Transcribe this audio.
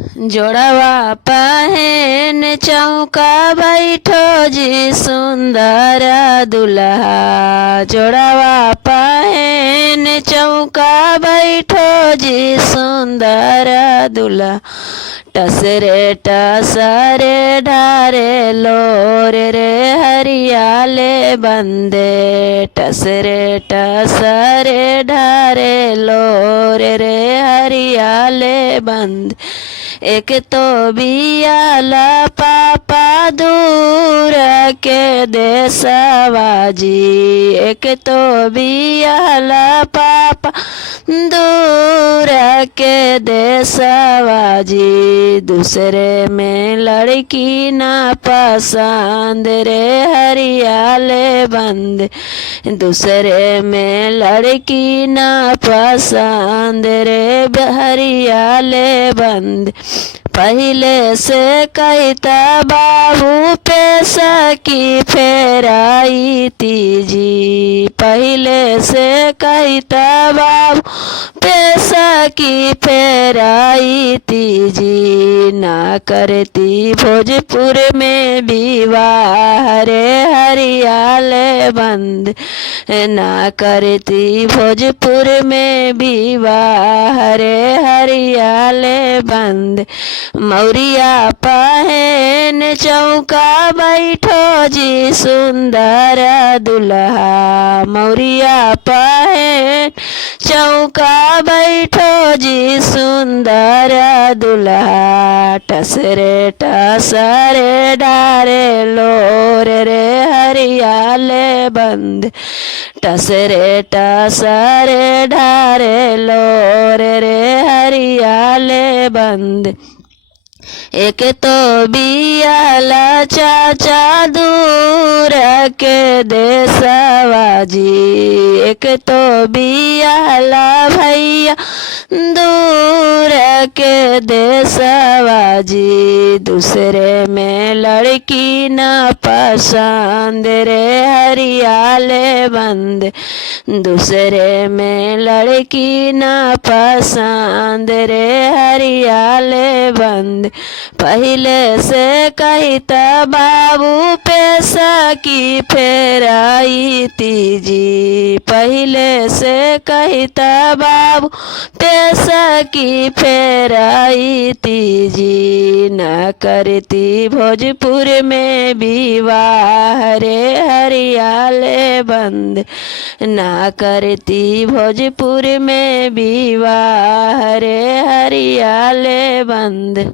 जोड़वा पहन चौका बैठो जी सुंदर दुल्हा। जोड़वा पहन चौका बैठो जी सुंदर दुल्हा। टसरे टसरे ढारे लोर रे हरियाले बंदे। टसरे टसरे ढारे लोर रे हरियाले बंद। एक तो बियाला पापा दूर के देसवाजी। एक तो बियाला पापा दूर के देसवाजी। दूसरे में लड़की ना पसंद रे हरियाले बंद। दूसरे में लड़की ना पसंद रे हरियाले बंद। पहले से कहता बाबू पैसा की फेराई तीजी। पहले से कहता बाबू पैसा की फेराई तीजी। ना करती भोजपुर में विवाह रे हरियाले बंद। ना करती भोजपुर में विवाह रे हरियाले बंद। मौरिया पहन चौका बैठो जी सुंदर दुल्हा। मौरिया पहन चौका बैठो जी सुंदर दुल्हा। टसरे टसरे डारे लोर रे हरियाले बंद। टसरे टसरे ढारे लोर रे हरियाले बंद। एक तो बियाला चाचा दूर के देसवाजी। एक तो बियाला भैया दूर के देसवाजी। दूसरे में लड़की न पसंद रे हरियाले बंद। दूसरे में लड़की न पसंद रे हरियाले बंद। पहले से कहता बाबू पैसा की फेराई तीजी। पहले से कहता बाबू पैसा की फेराई तीजी। न करती भोजपुर में विवाह रे हरियाले बंद। ना करती भोजपुर में विवाह रे हरियाले बंद।